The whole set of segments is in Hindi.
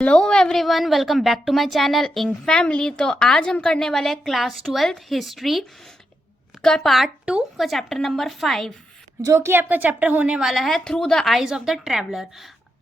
Hello everyone, welcome back to my channel इंग फैमिली। तो आज हम करने वाले हैं क्लास 12 हिस्ट्री का पार्ट 2 का चैप्टर नंबर 5, जो कि आपका चैप्टर होने वाला है through the eyes of the traveller.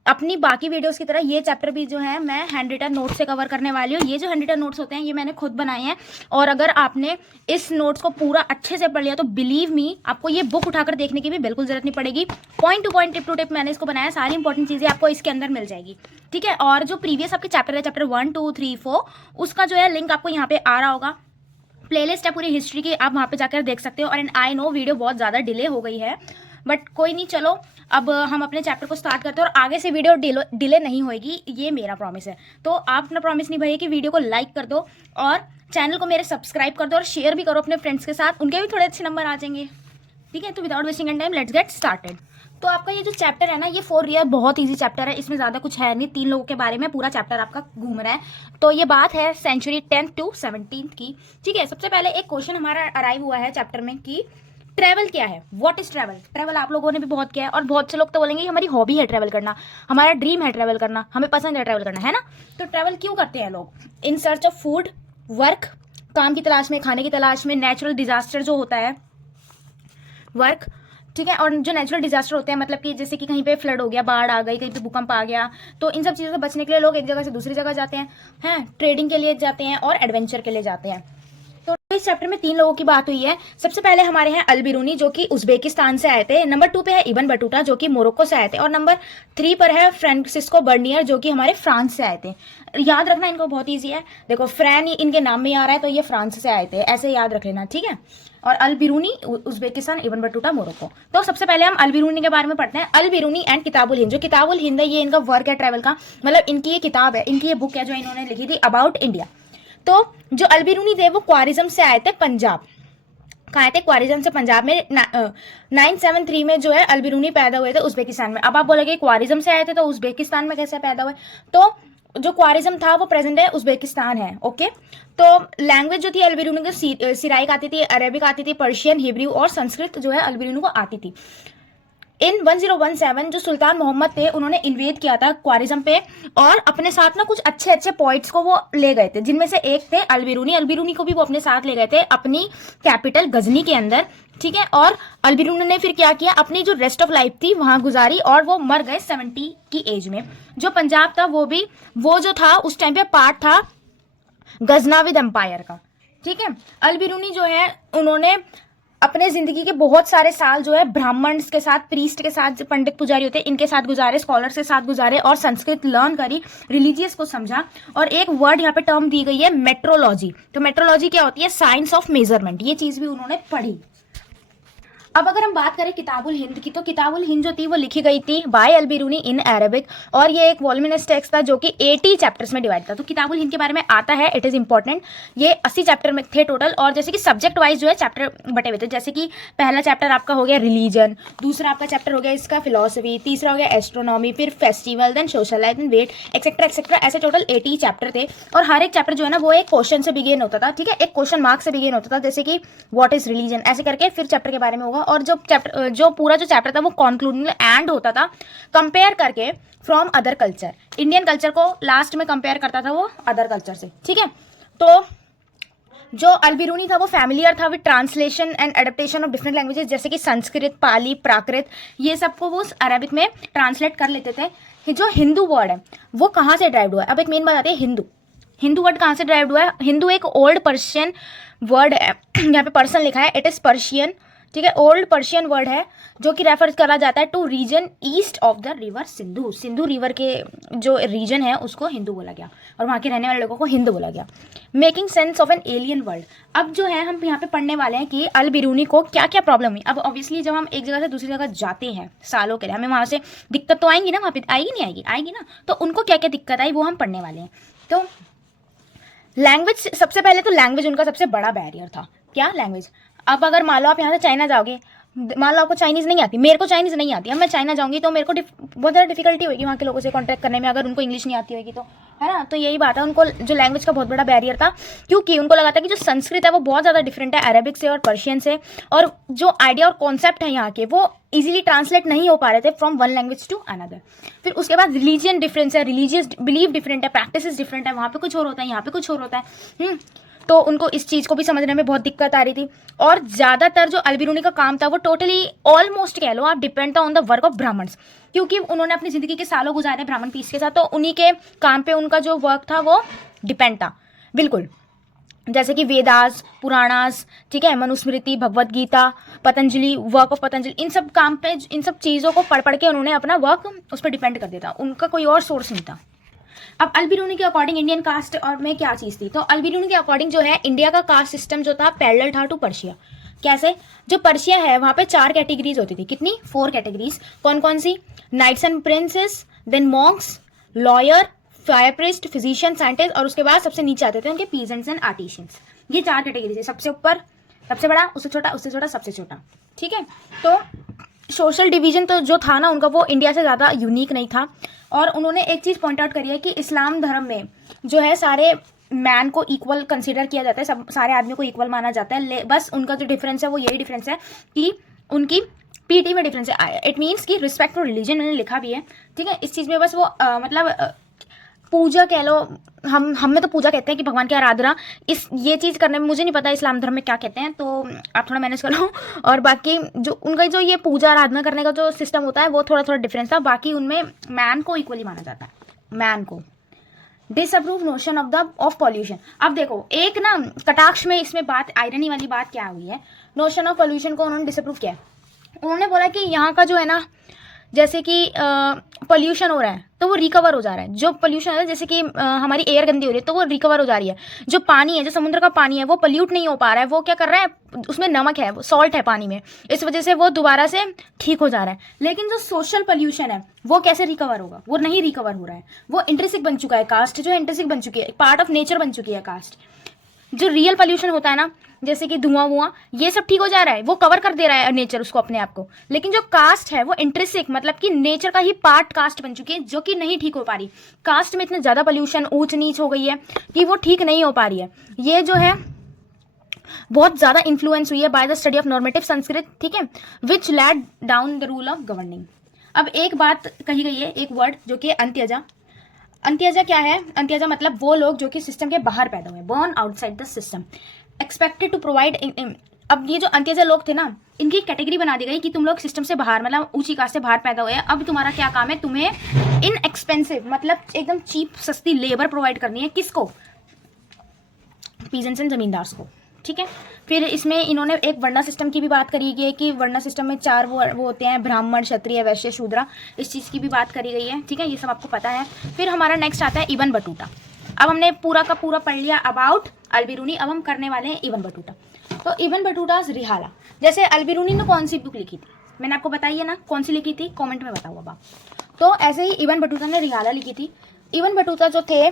अपनी बाकी वीडियोस की तरह ये चैप्टर भी जो है मैं हैंड रिटन नोट से कवर करने वाली हूँ। ये जो हैंड रिटन नोट्स होते हैं ये मैंने खुद बनाए हैं, और अगर आपने इस नोट्स को पूरा अच्छे से पढ़ लिया तो बिलीव मी आपको ये बुक उठाकर देखने की भी बिल्कुल जरूरत नहीं पड़ेगी। Point to point, tip to tip मैंने इसको बनाया, सारी इंपॉर्टेंट चीज़ें आपको इसके अंदर मिल जाएगी। ठीक है, और जो प्रीवियस आपके चैप्टर है, चैप्टर 1, 2, 3, 4, उसका जो है लिंक आपको यहाँ पे आ रहा होगा। प्लेलिस्ट है पूरी हिस्ट्री की, आप वहाँ पे जाकर देख सकते हो। और आई नो वीडियो बहुत ज़्यादा डिले हो गई है, बट कोई नहीं, चलो अब हम अपने चैप्टर को स्टार्ट करते हैं और आगे से वीडियो डिले नहीं होएगी, ये मेरा प्रॉमिस है। तो आप अपना प्रॉमिस निभाइए कि वीडियो को लाइक कर दो और चैनल को मेरे सब्सक्राइब कर दो और शेयर भी करो अपने फ्रेंड्स के साथ, उनके भी थोड़े अच्छे नंबर आ जाएंगे। ठीक है, तो without wasting any time let's get started. तो आपका ये जो चैप्टर है ना, ये 4 ईयर बहुत इजी चैप्टर है, इसमें ज़्यादा कुछ है नहीं। 3 लोगों के बारे में पूरा चैप्टर आपका घूम रहा है। तो ये बात है सेंचुरी 10th to 17th की। ठीक है, सबसे पहले एक क्वेश्चन हमारा अराइव हुआ है चैप्टर में कि ट्रैवल क्या है, व्हाट इज ट्रैवल। ट्रैवल आप लोगों ने भी बहुत किया है, और बहुत से लोग तो बोलेंगे हमारी हॉबी है ट्रैवल करना, हमारा ड्रीम है ट्रैवल करना, हमें पसंद है ट्रैवल करना, है ना। तो ट्रैवल क्यों करते हैं लोग? In search of food, work, काम की तलाश में, खाने की तलाश में, नेचुरल डिजास्टर जो होता है, वर्क। ठीक है, और जो नेचुरल डिजास्टर होते हैं, मतलब कि जैसे कि कहीं पे फ्लड हो गया, बाढ़ आ गई, कहीं पे भूकंप आ गया, तो इन सब चीज़ों से बचने के लिए लोग एक जगह से दूसरी जगह जाते हैं, ट्रेडिंग के लिए जाते हैं और एडवेंचर के लिए जाते हैं। तो इस चैप्टर में 3 लोगों की बात हुई है। सबसे पहले हमारे हैं अल बिरूनी, जो कि उज्बेकिस्तान से आए थे। नंबर 2 पे है इब्न बटूता, जो कि मोरक्को से आए थे। और नंबर 3 पर है फ्रांसिस्को बर्नियर, जो कि हमारे फ्रांस से आए थे। याद रखना इनको, बहुत ईजी है। देखो, फ्रैन इनके नाम में आ रहा है, तो ये फ्रांस से आए थे, ऐसे याद रख लेना। ठीक है, और अल बिरूनी उज्बेकिस्तान, इब्न बटूता मोरक्को। तो सबसे पहले हम अल बिरूनी के बारे में पढ़ते हैं। अल बिरूनी एंड किताबुल हिंद। जो किताबुल हिंद है, ये इनका वर्क है ट्रैवल का, मतलब इनकी ये किताब है, इनकी ये बुक है जो इन्होंने लिखी थी अबाउट इंडिया। तो जो अल बिरूनी थे वो क्वारिज्म से आए थे, पंजाब। कहाँ आए थे? क्वारिज्म से, पंजाब में। 973 में जो है अल बिरूनी पैदा हुए थे उज्बेकिस्तान में। अब आप बोलोगे क्वारिज्म से आए थे तो उज्बेकिस्तान में कैसे पैदा हुए? तो जो क्वारिज्म था वो प्रेजेंट है उज्बेकिस्तान है। ओके, तो लैंग्वेज जो थी अल बिरूनी को, सिराइक आती थी, अरेबिक आती थी, पर्शियन, हिब्रू और संस्कृत जो है अल बिरूनी को आती थी। इन 1017 जो सुल्तान मोहम्मद थे, उन्होंने इन्वेड किया था क्वारिज्म पे, और अपने साथ ना कुछ अच्छे अच्छे पॉइंट्स को वो ले गए थे, जिनमें से एक थे अल बिरूनी। अल बिरूनी को भी वो अपने साथ ले गए थे अपनी कैपिटल गजनी के अंदर। ठीक है, और अल बिरूनी ने फिर क्या किया, अपनी जो रेस्ट ऑफ लाइफ थी वहां गुजारी, और वो मर गए 70 की एज में। जो पंजाब था वो जो था उस टाइम पे पार्ट था गजनाविद एम्पायर का। ठीक है, अल बिरूनी जो है उन्होंने अपने जिंदगी के बहुत सारे साल जो है ब्राह्मण के साथ, प्रीस्ट के साथ, जो पंडित पुजारी होते हैं इनके साथ गुजारे, स्कॉलर्स के साथ गुजारे, और संस्कृत लर्न करी, रिलीजियस को समझा। और एक वर्ड यहाँ पे टर्म दी गई है मेट्रोलॉजी। तो मेट्रोलॉजी क्या होती है? Science of measurement. ये चीज भी उन्होंने पढ़ी। अब अगर हम बात करें किताबुल हिंद की, तो किताबुल हिंद जो थी वो लिखी गई थी by Al Biruni in Arabic, और ये एक वॉल्यूमिनस टेक्स्ट था जो कि 80 चैप्टर्स में डिवाइड था। तो किताबुल हिंद के बारे में आता है, इट इज इंपॉर्टेंट। ये 80 चैप्टर में थे टोटल, और जैसे कि सब्जेक्ट वाइज जो है चैप्टर बटे हुए थे। जैसे कि पहला चैप्टर आपका हो गया रिलीजन, दूसरा आपका चैप्टर हो गया इसका फिलोसफी, तीसरा हो गया एस्ट्रोनॉमी, फिर festival, then social life, then weight, etcetera etcetera. ऐसे टोटल 80 चैप्टर थे, और हर एक चैप्टर जो है ना वो एक क्वेश्चन से बिगेन होता था। ठीक है, एक क्वेश्चन मार्क से बिगेन होता था, जैसे कि व्हाट इज रिलीजन, ऐसे करके फिर चैप्टर के बारे में होगा। और जो पूरा जो चैप्टर था वो कॉन्क्लूडिंग एंड होता था कंपेयर करके from other culture. Indian culture को लास्ट में कंपेयर करता था वो अदर कल्चर से। ठीक है, तो जो अल बिरूनी था वो फैमिलियर था with translation and adaptation of different languages, जैसे कि संस्कृत, पाली, प्राकृत, ये सबको वो अरबिक में ट्रांसलेट कर लेते थे। जो हिंदू वर्ड है वो कहाँ से ड्राइव हुआ है? अब एक मेन बात आती है हिंदू। हिंदू वर्ड कहाँ से ड्राइव हुआ है? हिंदू एक ओल्ड पर्शियन वर्ड है, यहाँ पे पर्सन लिखा है, इट इज पर्शियन। ठीक है, ओल्ड पर्शियन वर्ड है जो कि रेफर करा जाता है to region east of the river Sindhu. Sindhu river के जो रीजन है उसको हिंदू बोला गया, और वहाँ के रहने वाले लोगों को हिंदू बोला गया। Making sense of an alien world. अब जो है हम यहाँ पे पढ़ने वाले हैं कि अल बिरूनी को क्या क्या प्रॉब्लम हुई। अब ऑब्वियसली जब हम एक जगह से दूसरी जगह जाते हैं सालों के लिए, हमें वहाँ से दिक्कत तो आएंगी ना, वहाँ पे आएगी नहीं आएगी? आएगी ना। तो उनको क्या क्या दिक्कत आई वो हम पढ़ने वाले हैं। तो लैंग्वेज, सबसे पहले तो लैंग्वेज उनका सबसे बड़ा बैरियर था। क्या? लैंग्वेज। अब अगर मान लो आप यहाँ से चाइना जाओगे, मान लो आपको चाइनीज़ नहीं आती, मेरे को चाइनीज़ नहीं आती, अब मैं चाइना जाऊँगी तो मेरे को बहुत ज़्यादा डिफिकल्टी होगी वहाँ के लोगों से कॉन्टैक्ट करने में, अगर उनको इंग्लिश नहीं आती होगी तो। है ना। तो यही बात है, उनको जो लैंग्वेज का बहुत बड़ा बैरियर था, क्योंकि उनको लगा था कि जो संस्कृत है वो बहुत ज़्यादा डिफरेंट है अरेबिक से और पर्शियन से, और जो आइडिया और कॉन्सेप्ट है यहाँ के वो इजीली ट्रांसलेट नहीं हो पा रहे थे from one language to another. फिर उसके बाद रिलीजियन डिफरेंस है, रिलीजियस बिलीफ डिफरेंट है, प्रैक्टिस डिफरेंट है, वहाँ पे कुछ और होता है, यहाँ पे कुछ और होता है। तो उनको इस चीज़ को भी समझने में बहुत दिक्कत आ रही थी। और ज़्यादातर जो अल-बिरूनी का काम था वो टोटली ऑलमोस्ट कह लो आप डिपेंड था on the work of Brahmins, क्योंकि उन्होंने अपनी ज़िंदगी के सालों गुजारे ब्राह्मण पीस के साथ, तो उन्हीं के काम पे उनका जो वर्क था वो डिपेंड था बिल्कुल। जैसे कि वेदास, पुराणास, ठीक है, मनुस्मृति, भगवत गीता, पतंजलि, वर्क ऑफ पतंजलि, इन सब काम पे, इन सब चीज़ों को पढ़ के उन्होंने अपना वर्क उस पर डिपेंड कर दिया था, उनका कोई और सोर्स नहीं था। अब अल-बिरूनी के अकॉर्डिंग इंडियन कास्ट और में क्या चीज़ थी, तो अल-बिरूनी के अकॉर्डिंग जो है इंडिया का कास्ट सिस्टम जो था पैरेलल था टू पर्शिया। कैसे? जो पर्शिया है वहाँ पे 4 कैटेगरीज होती थी, कितनी? 4 कैटेगरीज। कौन कौन सी? Knights and princes, then monks, lawyer, fire priest, physician, scientist, और उसके बाद सबसे नीचे आते थे उनके पीजेंट्स एंड आर्टिशियंस। ये 4 कैटेगरीज है, सबसे ऊपर सबसे बड़ा, उससे छोटा, उससे छोटा, सबसे छोटा, ठीक है। तो सोशल डिवीजन तो जो था ना उनका वो इंडिया से ज़्यादा यूनिक नहीं था। और उन्होंने एक चीज़ पॉइंट आउट करी है कि इस्लाम धर्म में जो है सारे मैन को इक्वल कंसीडर किया जाता है, सब सारे आदमियों को इक्वल माना जाता है, बस उनका जो डिफरेंस है वो यही डिफरेंस है कि उनकी पीटी में डिफरेंस है। इट मीन्स कि रिस्पेक्ट टू रिलीजन मैंने लिखा भी है, ठीक है। इस चीज़ में बस वो मतलब पूजा कह लो, हम में तो पूजा कहते हैं कि भगवान की आराधना, इस ये चीज़ करने में मुझे नहीं पता इस्लाम धर्म में क्या कहते हैं, तो आप थोड़ा मैनेज करो। और बाकी जो उनका जो ये पूजा आराधना करने का जो सिस्टम होता है वो थोड़ा थोड़ा डिफरेंस था, बाकी उनमें मैन को इक्वली माना जाता है, मैन को। Disapprove notion of pollution. अब देखो एक ना कटाक्ष में इसमें बात, आयरनी वाली बात क्या हुई है, नोशन ऑफ पॉल्यूशन को उन्होंने डिसअप्रूव किया। उन्होंने बोला कि यहाँ का जो है ना, जैसे कि पोल्यूशन हो रहा है तो वो रिकवर हो जा रहा है, जो पोल्यूशन है जैसे कि हमारी एयर गंदी हो रही है तो वो रिकवर हो जा रही है, जो पानी है, जो समुद्र का पानी है वो पोल्यूट नहीं हो पा रहा है, वो क्या कर रहा है, उसमें नमक है, वो सॉल्ट है पानी में, इस वजह से वो दोबारा से ठीक हो जा रहा है। लेकिन जो सोशल पोल्यूशन है वो कैसे रिकवर होगा, वो नहीं रिकवर हो रहा है, वो इंट्रिंसिक बन चुका है, कास्ट जो है इंट्रिंसिक बन चुकी है, पार्ट ऑफ नेचर बन चुकी है कास्ट। जो रियल पोल्यूशन होता है ना, जैसे कि धुआं ये सब ठीक हो जा रहा है, वो कवर कर दे रहा है नेचर उसको, अपने आप को। लेकिन जो कास्ट है वो इंट्रिंसिक, मतलब कि नेचर का ही पार्ट कास्ट बन चुकी है, जो कि नहीं ठीक हो पा रही। कास्ट में इतना ज्यादा पोल्यूशन, ऊंच नीच हो गई है कि वो ठीक नहीं हो पा रही है। ये जो है बहुत ज्यादा इन्फ्लुएंस हुई है by the study of normative Sanskrit, ठीक है, which laid down the rule of governing. अब एक बात कही गई है, एक वर्ड जो कि अंत्यजा। अंत्यजा क्या है? अंत्यजा मतलब वो लोग जो कि सिस्टम के बाहर पैदा हुए, born outside the system, expected to provide. अब ये जो अंत्यजा लोग थे ना, इनकी कैटेगरी बना दी गई कि तुम लोग सिस्टम से बाहर, मतलब ऊंची कास्ट से बाहर पैदा हुए हैं, अब तुम्हारा क्या काम है, तुम्हें इन एक्सपेंसिव, मतलब एकदम चीप सस्ती लेबर प्रोवाइड करनी है। किसको? पीजेंट्स एंड जमींदार्स को, ठीक है। फिर इसमें इन्होंने एक वर्णा सिस्टम की भी बात करी गई है कि वर्णा सिस्टम में 4 वो होते हैं, ब्राह्मण, क्षत्रिय, वैश्य, शूद्रा, इस चीज़ की भी बात करी गई है, ठीक है, ये सब आपको पता है। फिर हमारा नेक्स्ट आता है इब्न बटूता। अब हमने पूरा का पूरा पढ़ लिया अबाउट अल-बिरूनी, अब हम करने वाले हैं इब्न बटूता। तो इब्न बटूता's रिहाला, जैसे अल-बिरूनी ने कौन सी बुक लिखी थी, मैंने आपको बताई है ना, कौन सी लिखी थी, कॉमेंट में बताओ अब आप। तो ऐसे ही इब्न बटूता ने रिहाला लिखी थी। इब्न बटूता जो थे,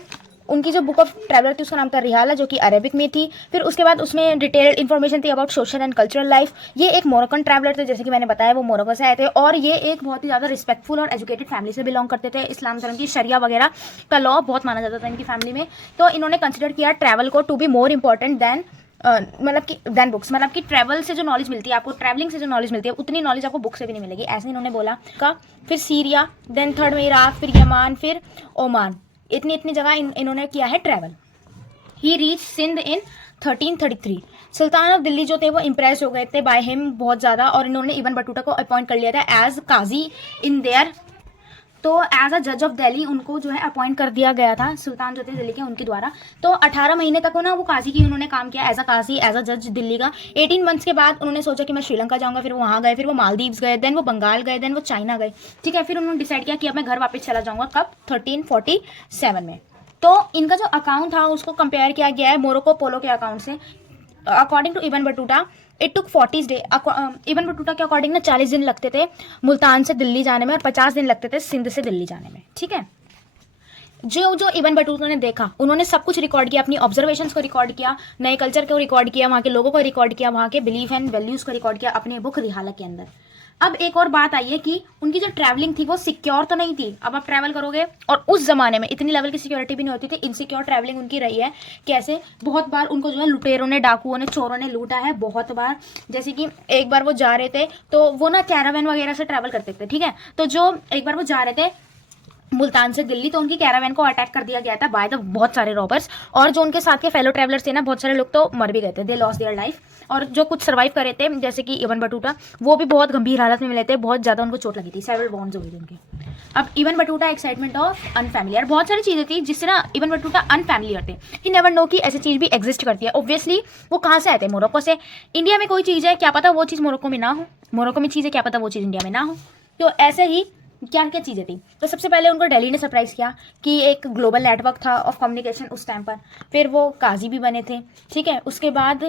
उनकी जो बुक ऑफ ट्रैवलर थी उसका नाम था रिहाला, जो कि अरेबिक में थी। फिर उसके बाद उसमें डिटेल्ड इन्फॉर्मेशन थी about social and cultural life. ये एक मोरक्कन ट्रैवलर थे, जैसे कि मैंने बताया वो मोरक्को से आए थे, और ये एक बहुत ही ज़्यादा रिस्पेक्टफुल और एजुकेटेड फैमिली से बिलोंग करते थे। इस्लाम धर्म की शरिया वगैरह का लॉ बहुत माना जाता था इनकी फैमिली में। तो इन्होंने कंसिडर किया ट्रैवल को to be more important then मतलब कि देन बुक्स, मतलब कि ट्रैवल से जो नॉलेज मिलती है आपको, ट्रैवलिंग से जो नॉलेज मिलती है, उतनी नॉलेज आपको बुक से भी नहीं मिलेगी, ऐसे इन्होंने बोला का। फिर सीरिया, देन थर्ड में इराक, फिर यमान, फिर ओमान, इतनी जगह इन्होंने किया है travel. He reach Sindh in 1333। Sultan of Delhi जो थे वो इम्प्रेस हो गए थे बाय हिम बहुत ज़्यादा, और इन्होंने इब्न बटूता को अपॉइंट कर लिया था एज काजी इन देयर। तो एज अ जज ऑफ दिल्ली उनको जो है अपॉइंट कर दिया गया था, सुल्तान जो थे दिल्ली के, उनके द्वारा। तो 18 महीने तक ना वो काजी की उन्होंने काम किया as a Qazi, as a जज दिल्ली का। 18 मंथ्स के बाद उन्होंने सोचा कि मैं श्रीलंका जाऊंगा, फिर वो वहाँ गए, फिर वो मालदीव्स गए, देन वो बंगाल गए, देन वो चाइना गए, ठीक है। फिर उन्होंने डिसाइड किया कि अब मैं घर वापस चला जाऊंगा, कब? 1347 में। तो इनका जो अकाउंट था उसको कंपेयर किया गया है मोरक्को पोलो के अकाउंट से। According to Ibn Battuta it took 40 day. Ibn Battuta के अकॉर्डिंग ना 40 दिन लगते थे मुल्तान से दिल्ली जाने में, और 50 दिन लगते थे सिंध से दिल्ली जाने में, ठीक है। जो इब्न बटूता ने देखा, उन्होंने सब कुछ रिकॉर्ड किया, अपनी ऑब्जर्वेशंस को रिकॉर्ड किया, नए कल्चर को रिकॉर्ड किया, वहाँ के लोगों को रिकॉर्ड किया, वहाँ के बिलीफ एंड वैल्यूज़ को रिकॉर्ड किया अपने बुक रिहाला के अंदर। अब एक और बात आई है कि उनकी जो ट्रैवलिंग थी वो सिक्योर तो नहीं थी। अब आप ट्रैवल करोगे, और उस जमाने में इतनी लेवल की सिक्योरिटी भी नहीं होती थी, इनसिक्योर ट्रैवलिंग उनकी रही है। कैसे? बहुत बार उनको जो है लुटेरों ने, डाकुओं ने, चोरों ने लूटा है बहुत बार। जैसे कि एक बार वो जा रहे थे तो वो ना कैरावैन वगैरह से ट्रैवल करते थे, ठीक है। तो जो एक बार वो जा रहे थे मुल्तान से दिल्ली, तो उनकी कैरावैन को अटैक कर दिया गया था बाय द बहुत सारे रॉबर्स, और जो उनके साथ के फेलो ट्रैवलर्स थे ना, बहुत सारे लोग तो मर भी गए थे, दे लॉस देयर लाइफ। और जो कुछ सर्वाइव करे थे, जैसे कि इबन बटूता, वो भी बहुत गंभीर हालत में मिले थे, बहुत ज्यादा उनको चोट लगी थी, सेवरल बॉन्स हो गई थी उनके। अब इबन बटूता एक्साइटमेंट ऑफ अनफैमिलियर, बहुत सारी चीजें थी जिससे ना इबन बटूता अनफैमिलियर थे। ही नेवर नो कि ऐसी चीज भी एग्जिस्ट करती है। ऑब्वियसली वो कहाँ से आए थे? मोरक्को से। इंडिया में कोई चीज है, क्या पता वो चीज मोरक्को में ना हो, मोरक्को में चीज है, क्या पता वो चीज इंडिया में ना हो। तो ऐसे ही क्या क्या चीज़ें थी। तो सबसे पहले उनको दिल्ली ने सरप्राइज किया कि एक ग्लोबल नेटवर्क था ऑफ कम्युनिकेशन उस टाइम पर। फिर वो काजी भी बने थे, ठीक है। उसके बाद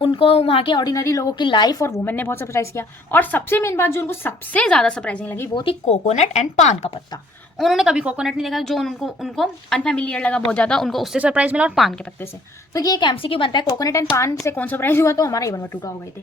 उनको वहाँ के ऑर्डिनरी लोगों की लाइफ और वुमेन ने बहुत सरप्राइज किया। और सबसे मेन बात जो उनको सबसे ज़्यादा सरप्राइजिंग लगी वो थी कोकोनट एंड पान का पत्ता। उन्होंने कभी कोकोनट नहीं देखा, जो उनको अनफैमिलियर लगा बहुत ज़्यादा, उनको उससे सरप्राइज मिला और पान के पत्ते से। तो ये एक एमसीक्यू बनता है, कोकोनट एंड पान से कौन सरप्राइज हुआ? तो हमारा इबन बटूता हो गए थे।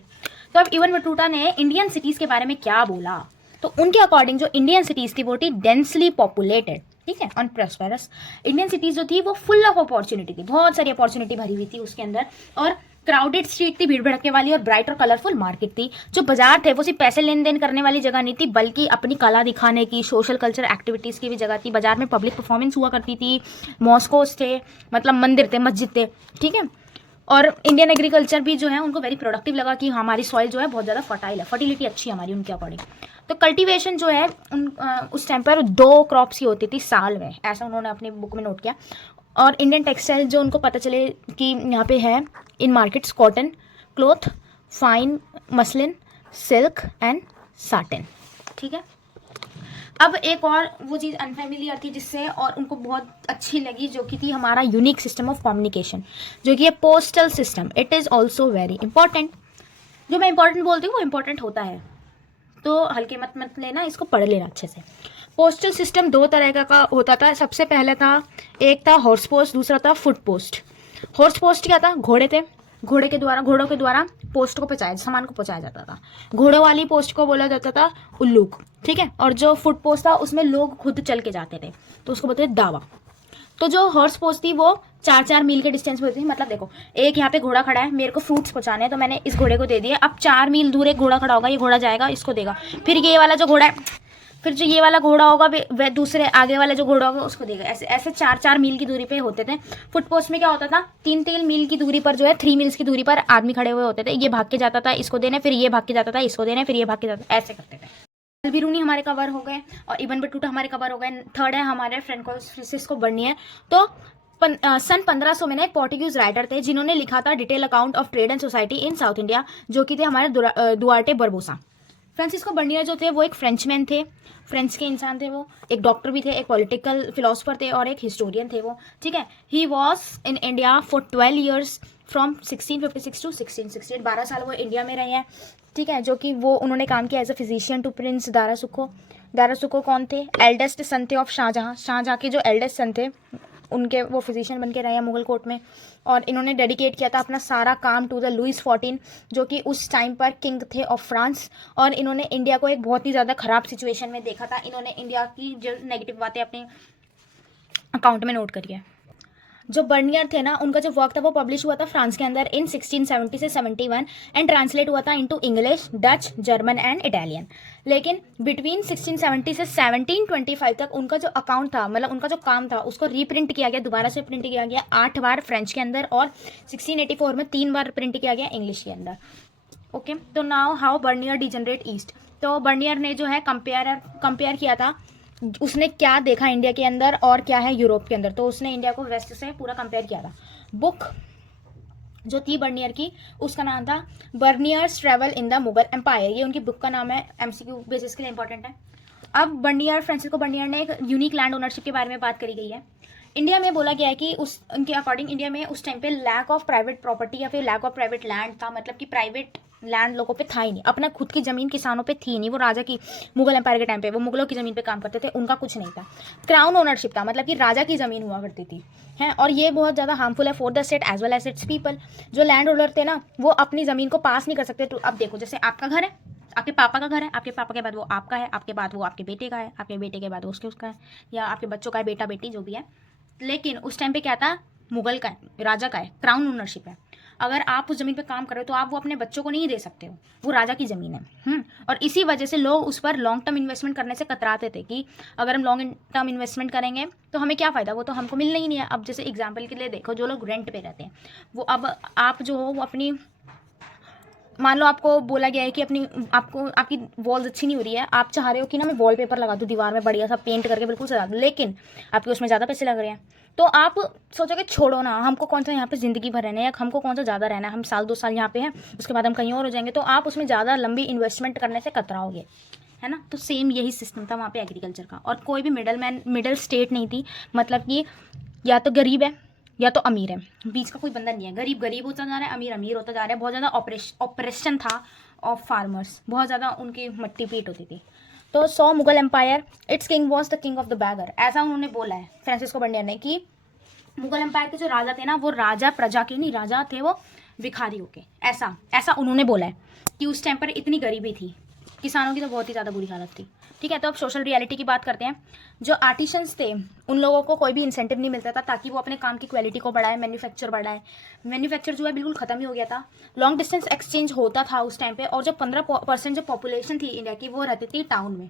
तो अब इबन बटूता ने इंडियन सिटीज़ के बारे में क्या बोला? तो उनके अकॉर्डिंग जो इंडियन सिटीज़ थी वो थी डेंसली पॉपुलेटेड, ठीक है, ऑन प्रॉस्पेरस। इंडियन सिटीज़ जो थी वो फुल ऑफ अपॉर्चुनिटी थी, बहुत सारी अपॉर्चुनिटी भरी हुई थी उसके अंदर। और क्राउडेड स्ट्रीट थी, भीड़ भड़के वाली, और ब्राइट और कलरफुल मार्केट थी। जो बाजार थे वो सिर्फ पैसे लेन देन करने वाली जगह नहीं थी, बल्कि अपनी कला दिखाने की, सोशल कल्चर एक्टिविटीज़ की भी जगह थी। बाजार में पब्लिक परफॉर्मेंस हुआ करती थी, मॉस्कोस थे, मतलब मंदिर थे, मस्जिद थे, ठीक है। और इंडियन एग्रीकल्चर भी जो है उनको वेरी प्रोडक्टिव लगा कि हमारी सॉइल जो है बहुत ज़्यादा फर्टाइल है, फर्टिलिटी अच्छी है हमारी उनके अकॉर्डिंग। तो कल्टीवेशन जो है उस टाइम पर 2 क्रॉप्स की होती थी साल में, ऐसा उन्होंने अपनी बुक में नोट किया। और इंडियन टेक्सटाइल जो उनको पता चले कि यहाँ पे है in markets cotton cloth, fine muslin, silk and satin, ठीक है। अब एक और वो चीज़ अनफेमिलियर थी जिससे और उनको बहुत अच्छी लगी, जो कि थी हमारा यूनिक सिस्टम ऑफ कम्युनिकेशन, जो कि है postal system. It is also very important. जो मैं इंपॉर्टेंट बोलती हूँ वो इंपॉर्टेंट होता है, तो हल्के मत लेना, इसको पढ़ लेना अच्छे से। पोस्टल सिस्टम 2 तरह का होता था। सबसे पहले था, एक था हॉर्स पोस्ट, दूसरा था फुट पोस्ट। हॉर्स पोस्ट क्या था? घोड़े थे, घोड़ों के द्वारा पोस्ट को पहुंचाया, सामान को पहुंचाया जाता था। घोड़ों वाली पोस्ट को बोला जाता था उल्लूक, ठीक है। और जो फुट पोस्ट था उसमें लोग खुद चल के जाते थे, तो उसको बोलते थे दावा। तो जो हॉर्स पोस्ट थी वो 4-4 मील के डिस्टेंस पे होती थी। मतलब देखो, एक यहाँ पे घोड़ा खड़ा है, मेरे को फ्रूट्स पहुंचाने हैं, तो मैंने इस घोड़े को दे दिया। अब 4 मील दूर एक घोड़ा खड़ा होगा, ये घोड़ा जाएगा, इसको देगा, फिर ये वाला जो घोड़ा है, फिर जो ये वाला घोड़ा होगा वह दूसरे आगे वाला जो घोड़ा होगा उसको देगा। ऐसे ऐसे 4-4 मील की दूरी पे होते थे। फुट पोस्ट में क्या होता था? 3-3 मील की दूरी पर जो है, 3 मील्स की दूरी पर आदमी खड़े हुए होते थे। ये भाग के जाता था इसको देने, फिर ये भाग के जाता था इसको देने, फिर ये भाग के जाता, ऐसे करते थे। अलबिरूनी हमारे कवर हो गए और इबन बटूता हमारे कवर हो गए। थर्ड है हमारे फ्रांसिस्को बर्नियर। तो सन 1500 में ना एक पोर्टुगीज राइटर थे जिन्होंने लिखा था detail account of trade and society in south India, जो कि थे हमारे दुआर्टे बरबोसा। फ्रांसिस्को बर्नियर जो थे वो एक फ्रेंचमैन थे, फ्रेंच के इंसान थे। वो एक डॉक्टर भी थे, एक पॉलिटिकल फिलोसफर थे और एक हिस्टोरियन थे वो, ठीक है। He was in India for 12 years from 1656 to 1668। 12 साल वो इंडिया में रहे हैं, ठीक है। जो कि वो उन्होंने काम किया as a physician to prince Dara Shukoh. Dara सुखो कौन थे? एल्डेस्ट सन थे ऑफ शाहजहाँ। शाहजहाँ के जो एल्डेस्ट सन थे उनके वो फिजिशियन बन के रहे हैं मुगल कोर्ट में। और इन्होंने डेडिकेट किया था अपना सारा काम टू द लुइस 14, जो कि उस टाइम पर किंग थे ऑफ फ्रांस। और इन्होंने इंडिया को एक बहुत ही ज़्यादा ख़राब सिचुएशन में देखा था। इन्होंने इंडिया की जो नेगेटिव बातें अपने अकाउंट में नोट करी है। जो बर्नियर थे ना, उनका जो वर्क था वो पब्लिश हुआ था फ्रांस के अंदर इन 1670 से 71 एंड ट्रांसलेट हुआ था into English, Dutch, German and Italian. लेकिन बिटवीन 1670 से 1725 तक उनका जो अकाउंट था, मतलब उनका जो काम था, उसको रीप्रिंट किया गया, दोबारा से प्रिंट किया गया 8 बार फ्रेंच के अंदर, और 1684 में 3 बार प्रिंट किया गया इंग्लिश के अंदर। ओके, तो now how Bernier degenerate east. तो बर्नियर ने जो है कंपेयर किया था, उसने क्या देखा इंडिया के अंदर और क्या है यूरोप के अंदर। तो उसने इंडिया को वेस्ट से पूरा कंपेयर किया था। बुक जो थी बर्नियर की, उसका नाम था Bernier's travel in the Mughal empire. ये उनकी बुक का नाम है, एमसीक्यू बेसिस के लिए इंपॉर्टेंट है। अब फ्रांसिस्को बर्नियर ने एक यूनिक लैंड ओनरशिप के बारे में बात करी गई है। इंडिया में बोला गया है कि उनके अकॉर्डिंग इंडिया में उस टाइम पे लैक ऑफ प्राइवेट प्रॉपर्टी या फिर लैक ऑफ प्राइवेट लैंड था। मतलब कि प्राइवेट लैंड लोगों पे था ही नहीं, अपना खुद की ज़मीन किसानों पे थी नहीं। वो राजा की, मुगल एम्पायर के टाइम पे वो मुगलों की ज़मीन पे काम करते थे, उनका कुछ नहीं था। क्राउन ओनरशिप था, मतलब कि राजा की ज़मीन हुआ करती थी, है। और ये बहुत ज़्यादा हार्मफुल है for the state as well as its people. जो लैंड होल्डर थे ना, वो अपनी ज़मीन को पास नहीं कर सकते। तो अब देखो, जैसे आपका घर है, आपके पापा का घर है, आपके पापा के बाद वो आपका है, आपके बाद वो आपके बेटे का है, आपके बेटे के बाद उसका है, या आपके बच्चों का है, बेटा बेटी जो भी है। लेकिन उस टाइम पे क्या था, मुगल का है, राजा का है, क्राउन ओनरशिप है। अगर आप उस ज़मीन पे काम कर रहे हो तो आप वो अपने बच्चों को नहीं दे सकते हो, वो राजा की ज़मीन है। और इसी वजह से लोग उस पर लॉन्ग टर्म इन्वेस्टमेंट करने से कतराते थे कि अगर हम लॉन्ग टर्म इन्वेस्टमेंट करेंगे तो हमें क्या फ़ायदा, वो तो हमको मिलना ही नहीं है। अब जैसे एग्जाम्पल के लिए देखो, जो लोग रेंट पे रहते हैं वो, अब आप जो हो वो अपनी, मान लो आपको बोला गया है कि आपकी वॉल्स अच्छी नहीं हो रही है, आप चाह रहे हो कि ना मैं वॉलपेपर लगा दूं दीवार में बढ़िया सा पेंट करके बिल्कुल सजा दूं, लेकिन आपके उसमें ज़्यादा पैसे लग रहे हैं, तो आप सोचोगे छोड़ो ना, हमको कौन सा यहाँ पे ज़िंदगी भर रहना है, या हमको कौन सा ज़्यादा रहना है, हम साल 2 साल यहाँ पे हैं, उसके बाद हम कहीं और हो जाएंगे, तो आप उसमें ज़्यादा लंबी इन्वेस्टमेंट करने से कतराओगे, है ना। तो सेम यही सिस्टम था वहाँ पे एग्रीकल्चर का, और कोई भी मिडल स्टेट नहीं थी, मतलब कि या तो गरीब है या तो अमीर है, बीच का कोई बंदा नहीं है। गरीब गरीब होता जा रहा है, अमीर अमीर होता जा रहा है। बहुत ज़्यादा ऑपरेशन था ऑफ फार्मर्स, बहुत ज़्यादा उनकी मट्टी पीट होती थी। तो so Mughal empire, its king was the king of the beggar, ऐसा उन्होंने बोला है फ्रांसिस्को बर्नियर ने, कि मुगल एम्पायर के जो राजा थे ना, वो राजा प्रजा के नहीं, राजा थे वो भिखारियों के, ऐसा उन्होंने बोला है कि उस टाइम पर इतनी गरीबी थी, किसानों की तो बहुत ही ज़्यादा बुरी हालत थी। ठीक है, तो अब सोशल रियलिटी की बात करते हैं। जो आर्टिशंस थे उन लोगों को कोई भी इंसेंटिव नहीं मिलता था ताकि वो अपने काम की क्वालिटी को बढ़ाए, मैन्युफैक्चर बढ़ाए। मैन्युफैक्चर जो है बिल्कुल ख़त्म ही हो गया था। लॉन्ग डिस्टेंस एक्सचेंज होता था उस टाइम पे, और जो 15% जो पॉपुलेशन थी इंडिया की वो रहती थी टाउन में।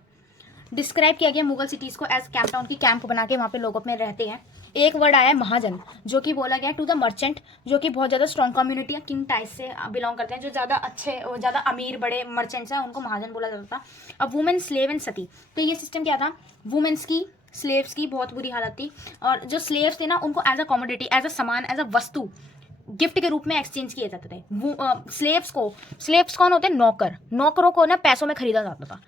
डिस्क्राइब किया गया मुगल सिटीज़ को एज कैंप टाउन, की कैंप बना के वहाँ पे लोग अपने रहते हैं। एक वर्ड आया है महाजन, जो कि बोला गया टू द मर्चेंट, जो कि बहुत ज़्यादा स्ट्रॉन्ग कम्युनिटी या किंग टाइप से बिलोंग करते हैं, जो ज़्यादा अच्छे, ज़्यादा अमीर बड़े मर्चेंट्स हैं, उनको महाजन बोला जाता था। अब वुमेन स्लेव एंड सती, तो ये सिस्टम क्या था, वुमेन्स की, स्लेव्स की बहुत बुरी हालत थी, और जो स्लेव्स थे ना उनको as a commodity, as a सामान, एज अ वस्तु, गिफ्ट के रूप में एक्सचेंज किए जाते थे। स्लेव्स कौन होते हैं, नौकरों को ना पैसों में खरीदा जाता था,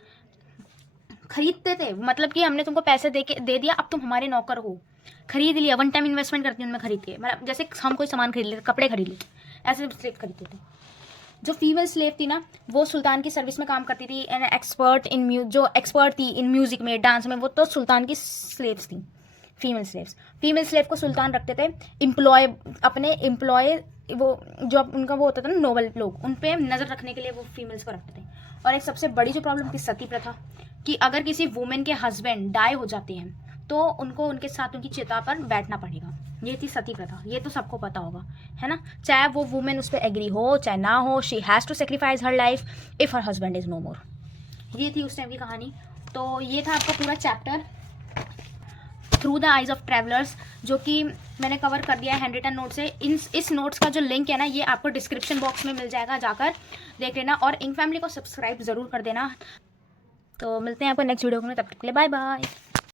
खरीदते थे, मतलब कि हमने तुमको पैसे दे दिया, अब तुम हमारे नौकर हो, खरीद लिया, वन टाइम इन्वेस्टमेंट करती उनमें खरीद के, मतलब जैसे हम कोई सामान खरीद लेते, कपड़े खरीद लेते, ऐसे स्लेव खरीदते थे। जो फीमेल स्लेव थी ना, वो सुल्तान की सर्विस में काम करती थी, एंड जो एक्सपर्ट थी इन म्यूजिक में, डांस में, वो तो सुल्तान की स्लेव्स थी, फीमेल स्लेव को सुल्तान रखते थे अपने एम्प्लॉय, वो जो उनका वो होता था ना, नोबल लोग, उन पे नज़र रखने के लिए वो फीमेल्स को रखते थे। और एक सबसे बड़ी जो प्रॉब्लम थी सती प्रथा, कि अगर किसी वुमेन के हस्बैंड डाई हो जाते हैं तो उनको उनके साथ उनकी चिता पर बैठना पड़ेगा। ये थी सती प्रथा, ये तो सबको पता होगा, है ना। चाहे वो वुमेन उस पर एग्री हो चाहे ना हो, she has to sacrifice her life if her husband is no more. ये थी उस टाइम की कहानी। तो ये था आपका पूरा chapter through the eyes of travellers, जो कि मैंने कवर कर दिया है हैंड रिटन नोट से। इस नोट्स का जो लिंक है ना, ये आपको डिस्क्रिप्शन बॉक्स में मिल जाएगा, जाकर देख लेना, और इंक फैमिली को सब्सक्राइब ज़रूर कर देना। तो मिलते हैं आपको नेक्स्ट वीडियो में, तब तक के लिए बाय बाय।